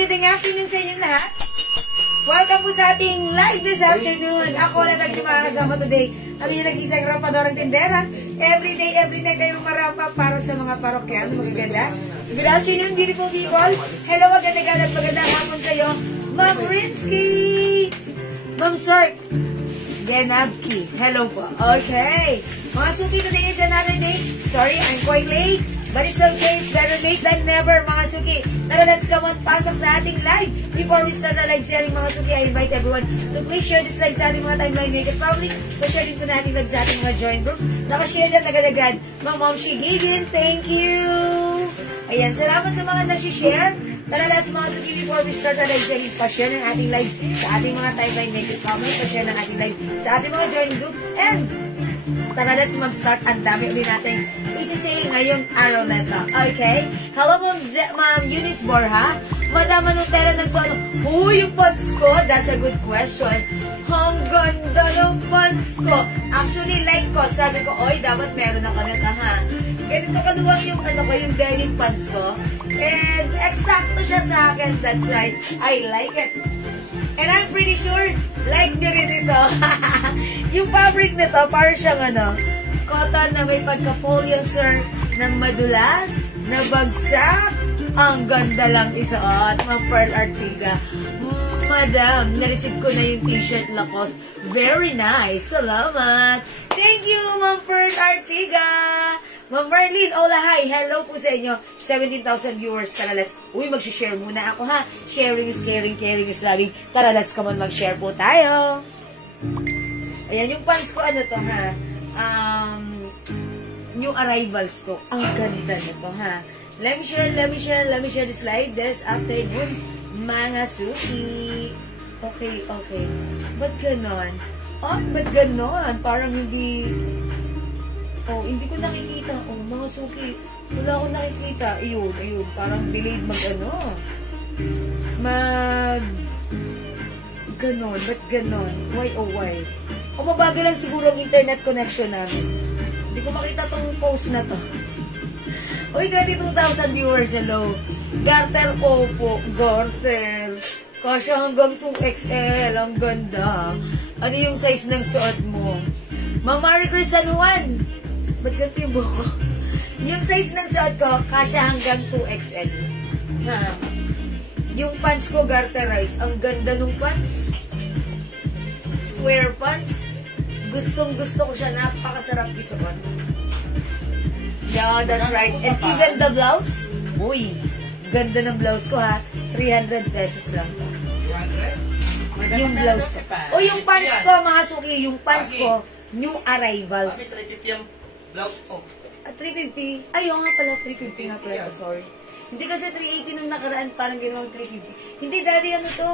Magandang afternoon sa inyo lahat. Welcome po sa ating live this afternoon. Ako na tayo makakasama today. Kami yung nag-isang rapadorang tindera. Every day kayo marapa para sa mga parokyan. Magaganda. Good afternoon, beautiful people. Hello, magandang at magandang hapon kayo. Ma'am Rinsky. Ma'am Sark. Genabki. Hello po. Okay. Mga suki, today is another day. Sorry, I'm quite late. But it's okay, it's better late than never, mga suki. Tara, let's come on, pasok sa ating live. Before we start the live sharing, mga suki, I invite everyone to please share this live sa ating mga timeline, make it public. Pa-share din po natin live sa ating mga join groups. Nakashare lang agad-agad. Ma'am Shigigin, thank you. Ayan, salamat sa mga nag-share. Tara, let's mga suki, before we start the live sharing, pa-share ng ating live sa ating mga timeline, make it public. Pa-share ng ating live sa ating mga join groups. And tara, let's mag-start. Ang dami ulit natin isi-sale ngayong araw na ito. Okay? Hello, Ma'am Eunice Borja. Madam Manutera nagsuano, yung pants ko? That's a good question. Ang ganda ng pants ko. Actually, like ko, sabi ko, oy, dapat meron ako nito, ha? Ganito kaluwang yung, yung denim pants ko. And, eksakto siya sa akin. That's why I like it. And I'm pretty sure, like nyo rin ito. Yung fabric nito, parang siyang cotton na may pagka-polyester na madulas, na bagsak. Ang ganda lang isuot, mga Pearl Artiga. Madam, nareceive ko na yung t-shirt Lacoste. Very nice. Salamat. Thank you, Ma'am Pearl Artiga. Ma'am Marlene, hola, hi. Hello po sa inyo. 17,000 viewers. Tara, let's. Uy, mag-share muna ako, ha. Sharing is caring, caring is loving. Tara, let's come on, mag-share po tayo. Ayan, yung pants ko, to, ha. New arrivals ko. Ang ganda nito, ha. Let me share the slide this afternoon. Mga suki. Okay. Ba't ganon? Ba't ganon? Parang hindi... hindi ko nakikita. Mga suki. Wala akong nakikita. Ayun. Parang delayed ganon. Ba't ganon? Why? Mabagal lang siguro ang internet connection namin. Hindi ko makita tong post na to. Uy, 22,000 viewers. Hello. Garter, opo. Garter. Kasya hanggang 2XL. Ang ganda. Ano yung size ng suot mo? Ma'am Marie Chris San Juan. Ba't ganito yung buko? Yung size ng suot ko, kasya hanggang 2XL. Ha? Yung pants ko, garterize. Ang ganda nung pants. Square pants. Gustong-gusto ko siya. Napakasarap isuot. Yeah, that's right. And even the blouse. Uy, ganda ng blouse ko, ha. 300 pesos lang. 200? Yung blouse ko. Yung pants ko, mga suki. Yung pants ko, new arrivals. 350 yung blouse ko. 350? Ayaw nga pala, 350 nga pala. Sorry. Hindi kasi 380 nung nakaraan, parang ginawang 350. Hindi, daddy, ano to?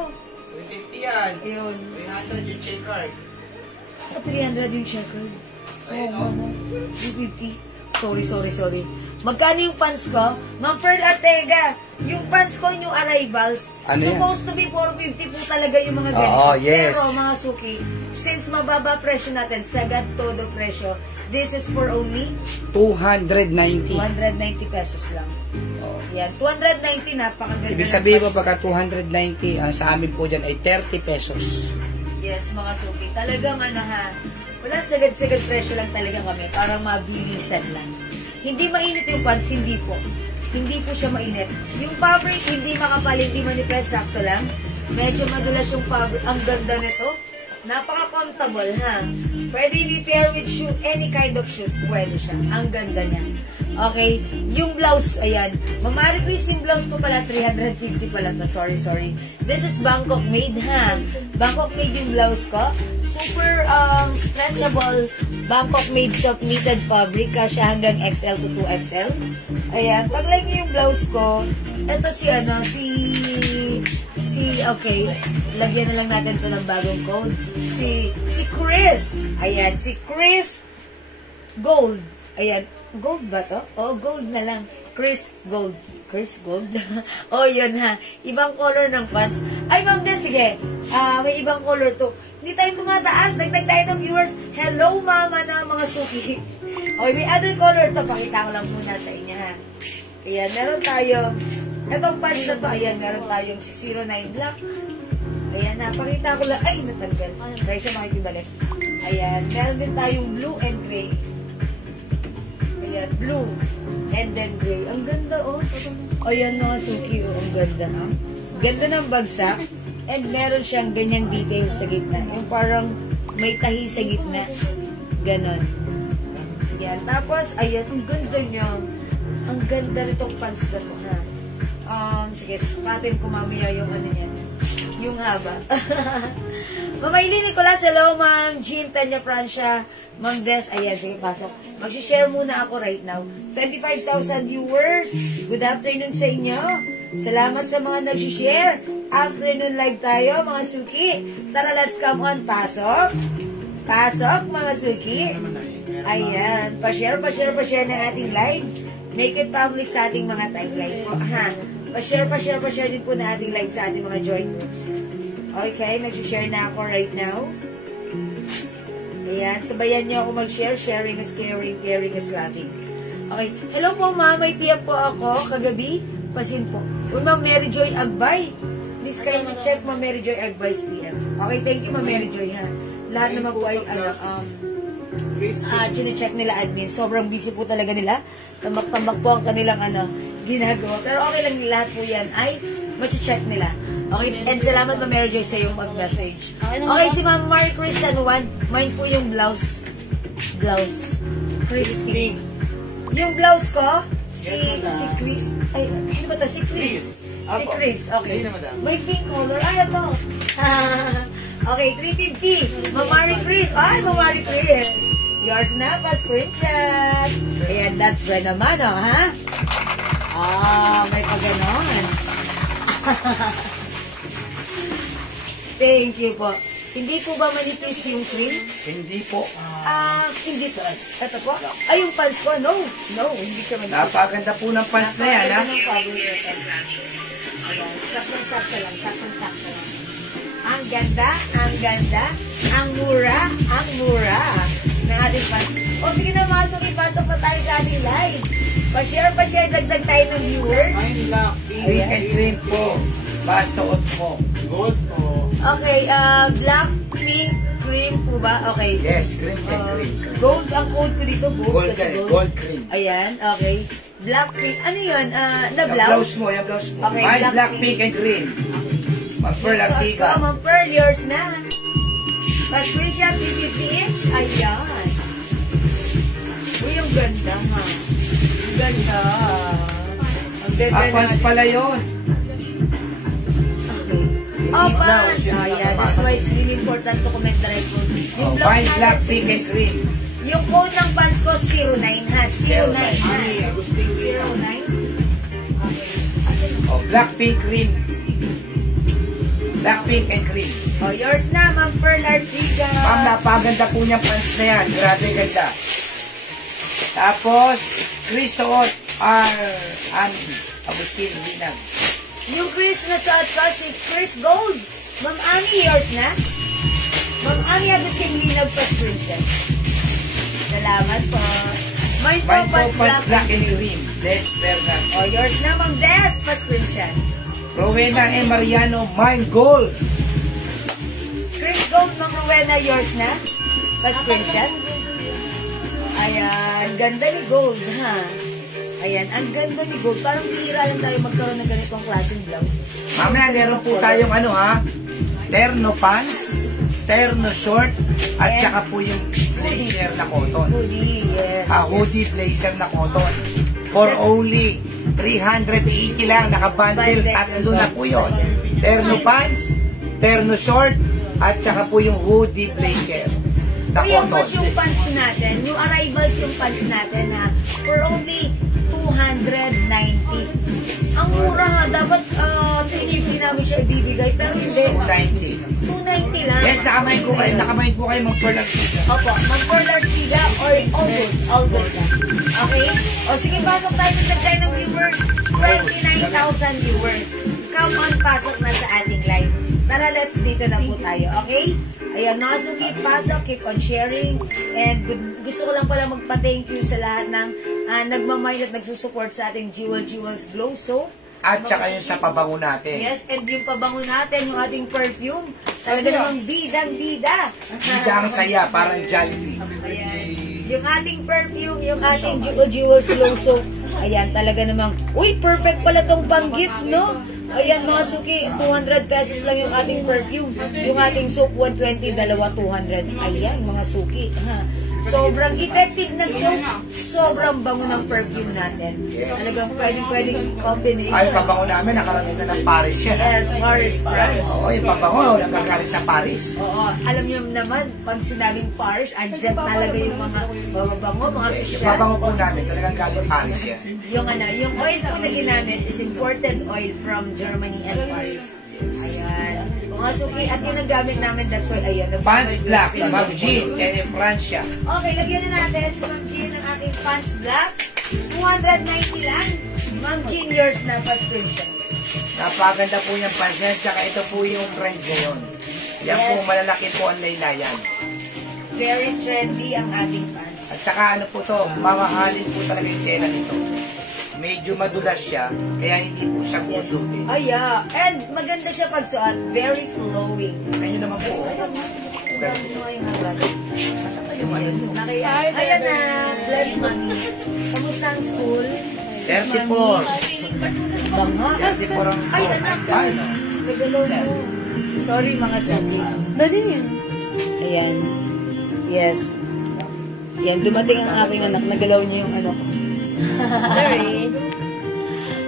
350 yan. Ayun. 300 yung check card. 300 yung check card. Oo, 350. Sorry. Magkano yung pants ko? Ma'am Pearl Artega, yung pants ko, new arrivals, supposed to be 450 po talaga yung mga ganito. Yes. Pero mga suki, since mababa presyo natin, sagad todo presyo, this is for only 290. 290 pesos lang. Yan, 290, napakaganda. Ibig sabihin mo pagka 290, ang sa amin po dyan ay 30 pesos. Yes, mga suki. Talagang wala, sagad-sagad presyo lang talaga kami. Parang mabilisan lang. Hindi mainit yung pants, hindi po. Hindi po siya mainit. Yung fabric, hindi makapal, hindi manipis, sakto lang. Medyo madulas yung fabric. Ang ganda nito. Napaka-comfortable, ha? Pwede i-pair with shoe, any kind of shoes. Pwede siya. Ang ganda niya. Okay, yung blouse, ayan. Mamari Chris, yung blouse ko pala, 350 pala to. Sorry. This is Bangkok made, ha? Bangkok made yung blouse ko. Super stretchable, Bangkok made soft knitted fabric. Kasya hanggang XL to 2XL. Ayan, pag-like niyo yung blouse ko, ito okay, lagyan na lang natin to ng bagong code. Si Chris. Ayan, si Chris Gold. Ayan, gold ba to? Oh, gold na lang. Chris Gold. Oh, yun ha. Ibang color ng pants. Ay, Ma'am Des, sige. May ibang color to. Hindi tayo tumataas. Dagdag tayo ng viewers. Hello, mama na mga suki. Okay, may other color to. Pakita ko lang muna sa inyo, ha. Ayan, meron tayo. Itong pants na to, ayan, meron tayong si 09 Black. Ayan, napakita ko lang. Ay, natanggal. Try sa makikibalik. Ayan, meron din tayong blue and gray. Ayan, blue and then gray. Ang ganda, oh. Ayan, mga suki, oh. Ang ganda, ha. Ganda ng bagsak. And meron siyang ganyang details sa gitna. Yung parang may tahi sa gitna. Ganon. Ayan, tapos, ayan, ang ganda niya. Ang ganda nitong pants na to, ha. Sige, sukatin ko mamaya yung ano niya. Yung haba. Mama Eileen Nicolas, hello, Ma'am Jean Tanya Francia, Ma'am Des, ayan, sige, pasok. Mag-share muna ako right now. 25,000 viewers. Good afternoon sa inyo. Salamat sa mga nag-share. Afternoon live tayo, mga suki. Tara, let's come on. Pasok. Pasok, mga suki. Ayan. Pa-share na ating live. Make it public sa ating mga timeline po. Ha. Pa-share din po na ating live sa ating mga join groups. Okay, nag-share na ako right now. Ayan, sabayan niyo ako mag-share. Sharing is caring, caring is loving. Okay, hello po ma'am, may PM po ako kagabi. Pasin po. Uy, Ma'am Mary Joy Agbay. Please kayo mag-check Ma'am Mary Joy Agbay's PM. Okay, thank you Ma'am Mary Joy, ha. Lahat naman po ay chine-check nila admin. Sobrang busy po talaga nila. Tambak-tambak po ang kanilang ginagawa. Pero okay lang, lahat po yan ay machi-check nila. Okay, and salamat Ma'am Mary Joy sa yung mag-message. Okay, si Ma'am Marie Chris mine po yung blouse. Christy. Yung blouse ko, si Chris. Ay, sino ba to? Si Chris. Si Chris, okay. May pink color. Ay, ito. Okay, 350. Ma'am Marie Chris. Ay, Ma'am Marie Chris. Yours na pa, screenshot. Ayan, that's Brenda Mano, ha? May pag-ganon. Thank you po. Hindi po ba manipis yung cream? Hindi po. Hindi po. Ito po. Ay, yung pants ko. No, hindi siya manipis. Napakaganda po ng pants na yan, ha? Saktong-sakto lang. Ang ganda. Ang mura ng ating pants. O, sige na, ipasok pa tayo sa ating live. Pa-share, dagdag tayo ng viewers. Pink and green po. Basuot po. Gold po. Okay, black, pink, cream po ba? Okay. Yes, green and green. Gold ang code ko dito. Gold cream. Ayan, okay. Black, pink. Ano yun? Na Yung blouse? blouse mo. Okay, Mine, black, pink, and green. Mag-pearl ang tika. Ma'am Pearl, yours na. Pa-screenshot, 50 each. Ayan. Uy, ang ganda, ha. Ang ganda. Ang ganda na. Pants pala yun. Pants. Ayan, that's why it's really important to comment the right code. Yung Mine, black, pink, and green. Yung code ng pants ko, 09, ha. 09, ha. 09. Black, pink, green. Black, pink, and green. Yours na, Ma'am Pearl Artiga. Ma'am, napaganda po niya pants na yan. Grabe ganda. Tapos, Chris Suot Andy. Agustin, Binag. Yung Chris na suot ko, si Chris Gold. Ma'am Ami, yours na? Ma'am Ami, Agustin, Binag pa screenshot. Salamat po. Mine po, black and green. Des Bernard. Yours na, Ma'am Des, pa screenshot. Rowena and Mariano, mine gold. Chris Gold, Ma'am Rowena, yours na? Pa screenshot. Ayan, ganda ni Gold, ha? Ayan, ang ganda ni Gold. Parang bihira lang tayo magkaroon ng ganitong klaseng blouse. Mamaya, meron po tayong terno pants, terno short, at saka po yung blazer na cotton. Hoodie, yes. Hoodie blazer na cotton. for only 380 lang. Nakabundle, tatlo na po yun. Terno pants, terno short, at saka po yung hoodie blazer. Na Yung cotton. yung pants natin, yung arrivals yung pants natin ha, for only 290. Ang mura ha, dapat 350 namin siya ibibigay, pero hindi. 290. 290 lang. Yes, nakamain po kayo mag-Perlang Tiga. Opo, mag-Perlang Tiga or all good na. Okay? O sige, pasok tayo sa tayo ng viewers. 29,000 viewers. Come on, pasok na sa ating live. Tara, let's dito na po tayo, okay? Ayan, Nasuki, pasok, keep on sharing. And gusto ko lang pala magpa-thank you sa lahat ng nagmamahal at nagsusupport sa ating Jewels Glow Soap. At saka yung sa pabango natin. Yes, and yung pabango natin, yung ating perfume. Talaga namang bidang-bida. Bida ang saya, parang Jollibee. Ayan. Yung ating perfume, yung ating Jewels Glow Soap. Ayan, talaga namang, uy, perfect pala tong pang-gift, no? Ayan, mga suki, 200 pesos lang yung ating perfume. Yung ating soap, 120, dalawa, 200. Ayan, mga suki. Ha? Sobrang effective ng soap. Sobrang bango ng perfume natin. Talagang pwedeng combination. Ay, pabango namin, nakarangin na ng Paris yan. Yes, Paris, France. Oo, yung pabango, nagkakalit sa Paris. Oo, alam niyo naman, pag sinabing Paris, andyan talaga yung mga babango, mga Yung sosyal. pabango po namin, talagang galing Paris yan. Yung oil po na ginamit is imported oil from Germany and Paris. Ayan. Mga suki, at yung nagamit namin, that's why, ayan. Pants black, Ma'am Jean, Kenny Francia. Okay, lagyan na natin sa Ma'am Jean ng ating pants black. 290 lang. Ma'am Jean, yours na pa-screenshot. Napaganda po yung pants yan, tsaka ito po yung trend ngayon. Yan po, malalaki po ang laylayan. Very trendy ang ating pants. At saka ano po to, mamahalin po talaga yung tela nito. Medyo madulas siya, kaya hindi po siya kusutin. Ay, yeah. And maganda siya pagsuot. Very flowing. Ayun naman po. Masa pa yung ano nyo? Ayan na. Bless mommy. Kamusta ang school? 34. Banga. 34 ang Ay, anak. Ay, no. Nagalaw mo. Sorry, mga sabi. Dali niya. Ayan. Yes. Yan, dumating ang aking anak. Nagalaw niya yung ano ko. Sorry.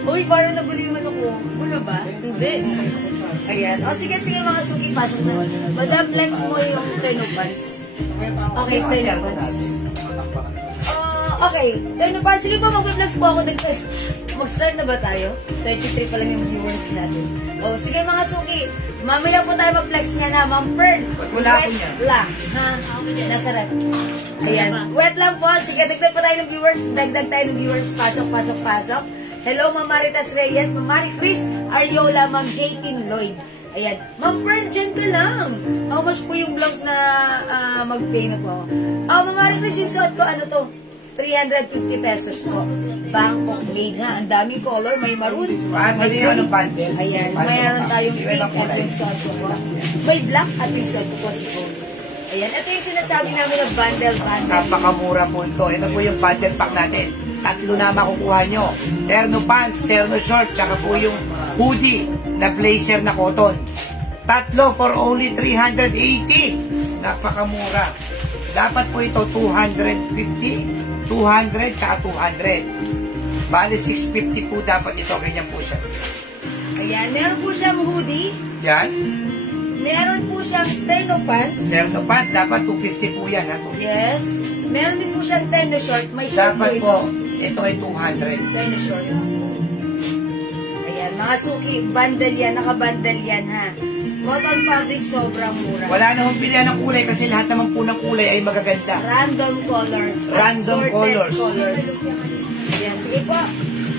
Uy, parang nagulo yung ano ko. Gulo ba? Hindi. Ayan. O, sige, mga suki. Pasok na. Madam, flex mo yung ternopans. Okay, ternopans. Okay, ternopans. Sige po, mag-flex po ako. Mag-start na ba tayo? 33 pa lang yung viewers natin. O, sige mga suki. Mamaya po tayo mag-flex niya na, Ma'am Pearl. Wala ko niya. Lang. Ha? Nasa rep. Ayan. Wet lang po. Sige, dagdag pa tayo ng viewers. Dagdag tayo ng viewers. Pasok. Hello, Ma'am Maritas Reyes. Ma'am Marie Chris Ariola. Ma'am J.T. Lloyd. Ayan. Ma'am Pearl, dyan ka lang. How much po yung blouse na mag-pay na po? Ma'am Marie Chris, yung suot ko, ano to? 350 pesos po. Bangkok made na. Ang daming color. May maroon. Pwede yung anong bundle? Ayan. Mayroon tayong pink at yung suot ko po. May black at yung suot ko po si Gold. Ayan. Ito yung sinasabi namin ng bundle. Napakamura po ito. Ito po yung bundle pack natin. Tatlo na makukuha nyo. Terno pants, terno short, tsaka po yung hoodie na blazer na cotton. Tatlo for only 380. Napakamura. Dapat po ito 250, 200, tsaka 200. Bali 650 po dapat ito. Ganyan po siya. Ayan. Meron po siyang hoodie. Yan. Meron po siyang terno pants. Terno pants, dapat 250 po yan. Ha? 250. Yes. Meron din po siyang terno short. May short Dapat din. po, ito ay 200. Terno shorts. Ayan. Mga suki, bundle yan. Nakabundle yan ha. Cotton fabric, sobrang mura. Wala na hong pilihan ng kulay kasi lahat naman po ng kulay ay magaganda. Random colors. Random assorted colors. Yes, sige po.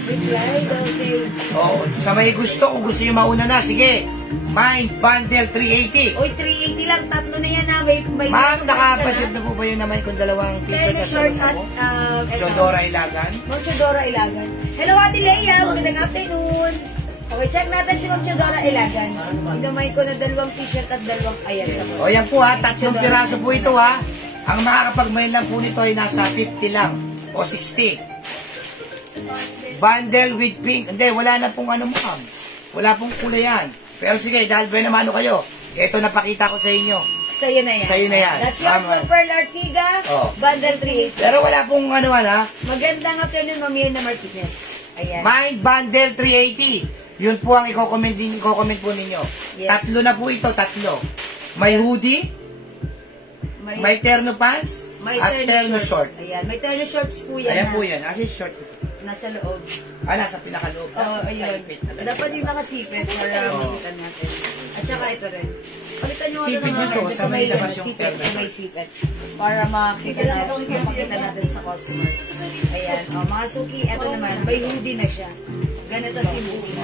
Reply, okay. Oo, sa may gusto, kung gusto nyo mauna na, sige. Mind Bundle 380. Oy, 380 lang. Tatlo na yan ha. May Ma'am, nakapasip na po ba yun naman kung dalawang t-shirt Tennis at shorts at dalawang Chodora Ilagan? Ma'am Chodora Ilagan. Hello, Ate Leia. Magandang afternoon. Okay, check natin si Ma'am Chodora Ilagan. Hinamay ko na dalawang t-shirt at dalawang ayan sa O yan po ha, 3 piraso po ito ha. Ang makakapag-mail lang po nito ay nasa 50 lang o 60. Bundle with pink. Hindi, wala na pong ano ma'am. Wala pong kulay yan. Pero sige, dahil ba naman ano kayo, ito napakita ko sa inyo. Sa'yo na yan. Sa'yo na yan. That's yours Tama. from Pearl Artiga, Oh. bundle 380. Pero wala pong ano, Magandang afternoon, Mamir na Martinez. Ayan. Mind Bundle 380. Yun po ang i-comment po ninyo. Yes. Tatlo na po ito, tatlo. May hoodie, may terno pants, at terno short. Ayan, may terno shorts po yan. Ayan ha? po yan. Kasi short. Nasa loob. Nasa pinakaloob. Oo, ayun. Dapat yung nakasipit para makita natin. At saka ito rin. Palitan nyo Sipit nyo to, sa may labas yung sipit, terno. sa may sipit. Para makita natin sa customer. Ayan. O, mga suki, ito naman. May hoodie na siya. Ganito si hoodie.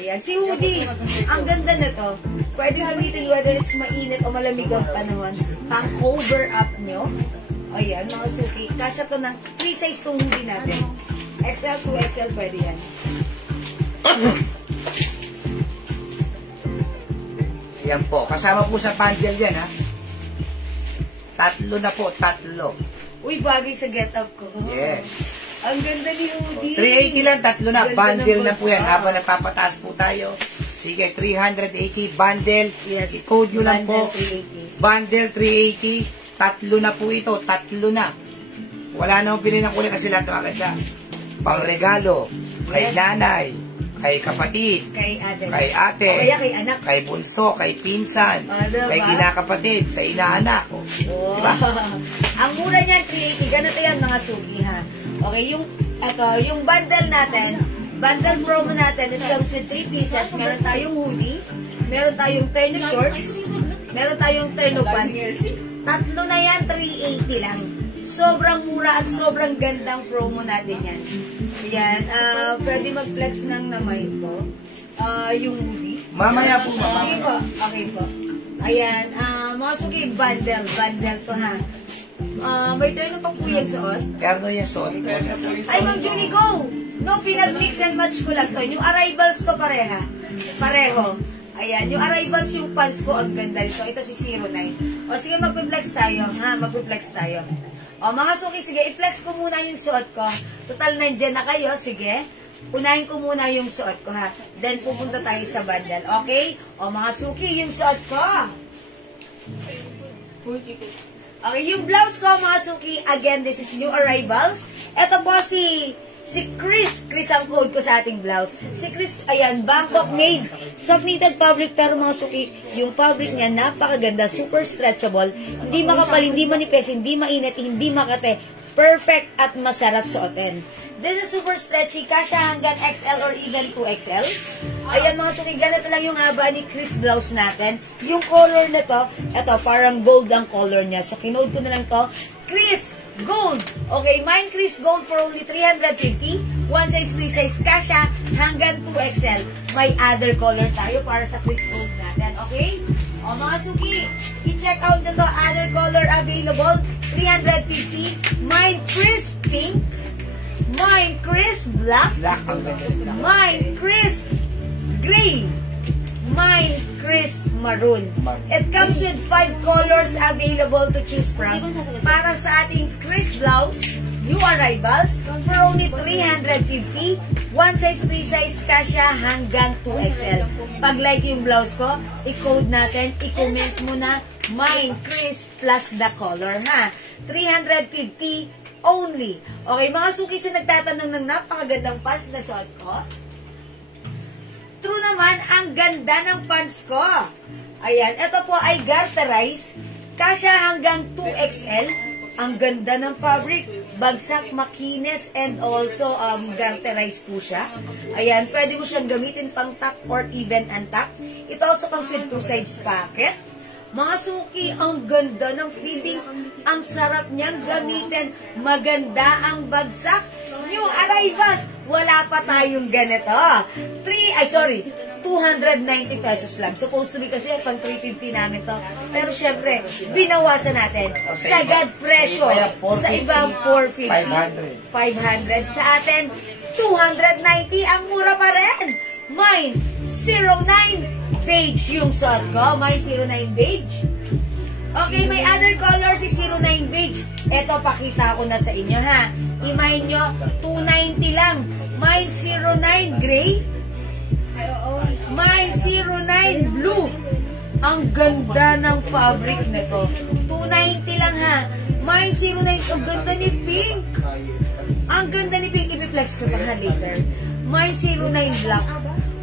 Ayan. Si hoodie, ang ganda na to. Pwede gamitin whether it's mainit o malamig ang panahon. Ang cover up nyo. Ayan, mga suki. Kasya to ng 3 size tong hoodie natin. XL to XL pwede yan. Yan po. Kasama po sa bundle yan, ha? Tatlo na po, tatlo. Uy, bagay sa get-up ko. Yes. Ang ganda ni hoodie. 380 lang, tatlo na. Ganda Bundle ng na po yan. post. Habang napapataas po tayo. Sige, 380 bundle. Yes. I-code nyo lang po. Bundle 380. Bundle 380. Tatlo na po ito. Tatlo na. Wala na pili ng kulay kasi lahat maganda. Pang regalo. Kay Yes. nanay. Kay kapatid. Kay ate. Kay ate. O kaya kay anak. Kay bunso. Kay pinsan. Diba? Kay kinakapatid. Sa inaanak. Oh. Diba? Ang mura niyan, 380. Ganito yan, mga suki, ha? Okay, yung bundle natin, bundle promo natin, it comes with 3 pieces. Meron tayong hoodie, meron tayong terno shorts, meron tayong terno pants. Tatlo na yan, 380 lang. Sobrang mura at sobrang gandang promo natin yan. Ayan, pwede mag-flex ng namay ko. Yung hoodie. Mamaya po, Sige po, okay po. Ayan, mga suki, bundle to ha. May terno pa po yung suot. Terno yung suot po. Ay, Ma'am Junie, go! No, pinag-mix and match ko lang to. Yung arrivals ko pareho. Ayan, yung arrivals yung pants ko, ang ganda nito. Ito si 09. O sige, mag-flex tayo. Mag-flex tayo. O mga suki, sige, i-flex ko muna yung suot ko. Total, nandyan na kayo. Sige, unahin ko muna yung suot ko, ha. Then, pupunta tayo sa bundle. Okay? O mga suki, yung suot ko. Okay, yung blouse ko, mga suki, again, this is new arrivals. Ito po si Chris. Chris ang code ko sa ating blouse. Si Chris, ayan, Bangkok made. Soft knitted fabric, pero mga suki, yung fabric niya, napakaganda, super stretchable. Hindi makapal, hindi manipis, hindi mainit, hindi makate. Perfect at masarap suotin. This is super stretchy, kasya hanggang XL or even 2XL. Ayan mga suki, ganito lang yung haba ni Chris blouse natin. Yung color na to, eto, parang gold ang color niya. So, kinode ko na lang to, Chris Gold. Okay, mine Chris Gold for only 350. One size, free size, kasya hanggang 2XL. May other color tayo para sa Chris Gold natin. Okay? O mga suki, i-check out na to, other color available, 350. Mine Chris Pink. Mine Chris Black. Black ang ganda. Mine Chris Gray. Mine Chris Maroon. It comes with 5 colors available to choose from. Para sa ating Chris blouse, new arrivals for only 350. One size, free size, kasya hanggang 2XL. Pag like yung blouse ko, i-code natin, i-comment mo na Mine Chris plus the color, ha? 350 only. Okay, mga suki sa nagtatanong ng napakagandang pants na suot ko. True naman, ang ganda ng pants ko. Ayan, ito po ay garterize. Kasya hanggang 2XL. Ang ganda ng fabric. Bagsak, makinis, and also garterize po siya. Ayan, pwede mo siyang gamitin pang top or even untuck. It also comes with 2 sides pocket. Mga suki, ang ganda ng fittings. Ang sarap niyang gamitin. Maganda ang bagsak. New arrivals, wala pa tayong ganito. 290 pesos lang. Supposed to be kasi pang 350 namin to. Pero syempre, binawasan natin. Sagad presyo. Sa ibang 450. 500. Sa atin, 290. Ang mura pa rin. Mine, 09 beige yung suot ko. Mine, 09 beige. Okay, may other color si 09 beige. Ito, pakita ko na sa inyo, ha. I-mine nyo, 290 lang. Mine 09 gray. Mine 09 blue. Ang ganda ng fabric na to. 290 lang ha. Mine 09. Ang ganda ni Pink. Ang ganda ni Pink. Ipiplex ko pa ha later. Mine 09 black.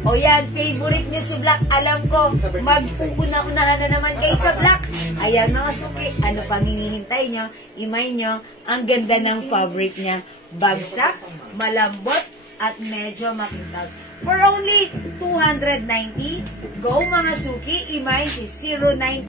O yan, favorite nyo sa black. Alam ko, mag-una-unahan na naman kayo sa black. Ayan mga suki, ano pang hinihintay nyo? Imay nyo, ang ganda ng fabric niya. Bagsak, malambot, at medyo makintab. For only 290, go mga suki, imay si 09.